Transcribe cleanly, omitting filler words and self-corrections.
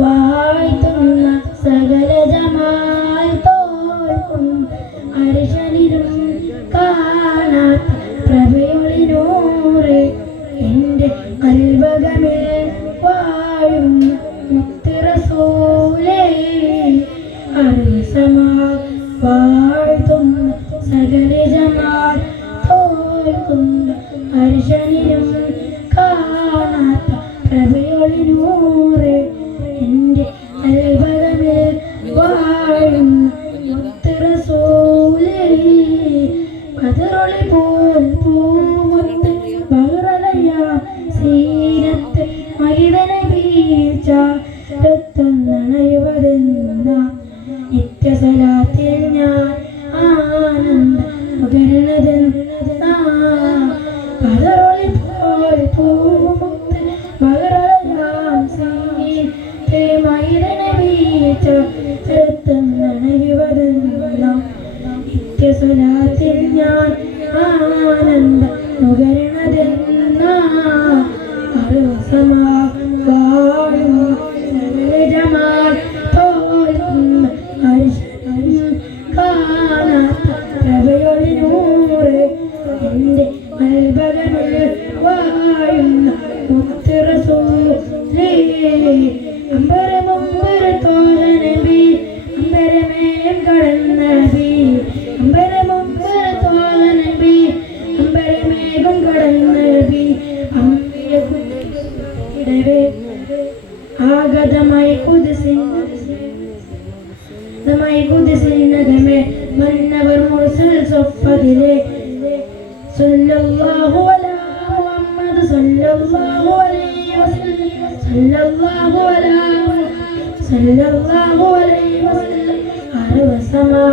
വാഴ്ത്തുന്ന സകല ജമാൽ തോൽക്കും അരിശനിലും കാണാത്ത പ്രഭയൊളിനൂറെ എൻ്റെ കൽബകമിൽ വാഴുന്ന മുത്ത് റസൂലേ വാഴ്ത്തുന്ന സകല ജമാൽ തോൽക്കുന്ന അരിശനിലും കാണാത്ത പ്രഭയൊളിനൂറെ എൻ്റെ കൽബകമിൽ വാഴുന്ന മുത്ത് റസൂലേ കതിരൊളി പോൽ പൂമുത്ത് ബഹറലയാം സീനത്ത് മഹിതന വീഴ്ച രക്തനണയുവതെന്ന നിത്യസലാത്തിൽ ഞാൻ ആനന്ദ നുകരണതെന്ന കതിരൊളി പോൽ പൂമുത്ത് ബഹറലയാം സീനത്ത് മഹിതന വീഴ്ച രക്തനണയുവതെന്ന നിത്യസലാത്തിൽ ഞാൻ ആനന്ദ നുകരണതെന്ന വാഴുന്ന സകല ജമാൽ തോൽക്കുന്ന അരിശനിലും കാണാത്ത പ്രഭയൊളിനൂറെ എൻ്റെ കൽബകമിൽ വാഴുന്ന മുത്ത് റസൂലേ അമ്പരമൊമ്പര തോല നബി അമ്പരമേൽ കടന്ന നബി അമ്പരമൊമ്പര തോല നബി അമ്പരമേഘം കടന്ന നബി അമ്പിയ കുഞ്ഞിടവേ ആഗതമായി കുതിസിനകമേ മന്നവർ മുർസൽ സൊഫതിലെ സല്ലല്ലാഹു അലാ മുഹമ്മദ് സല്ലല്ലാഹു അലൈഹി വസല്ലം സല്ലല്ലാഹു അലൈഹി വസല്ലം അർവസമാ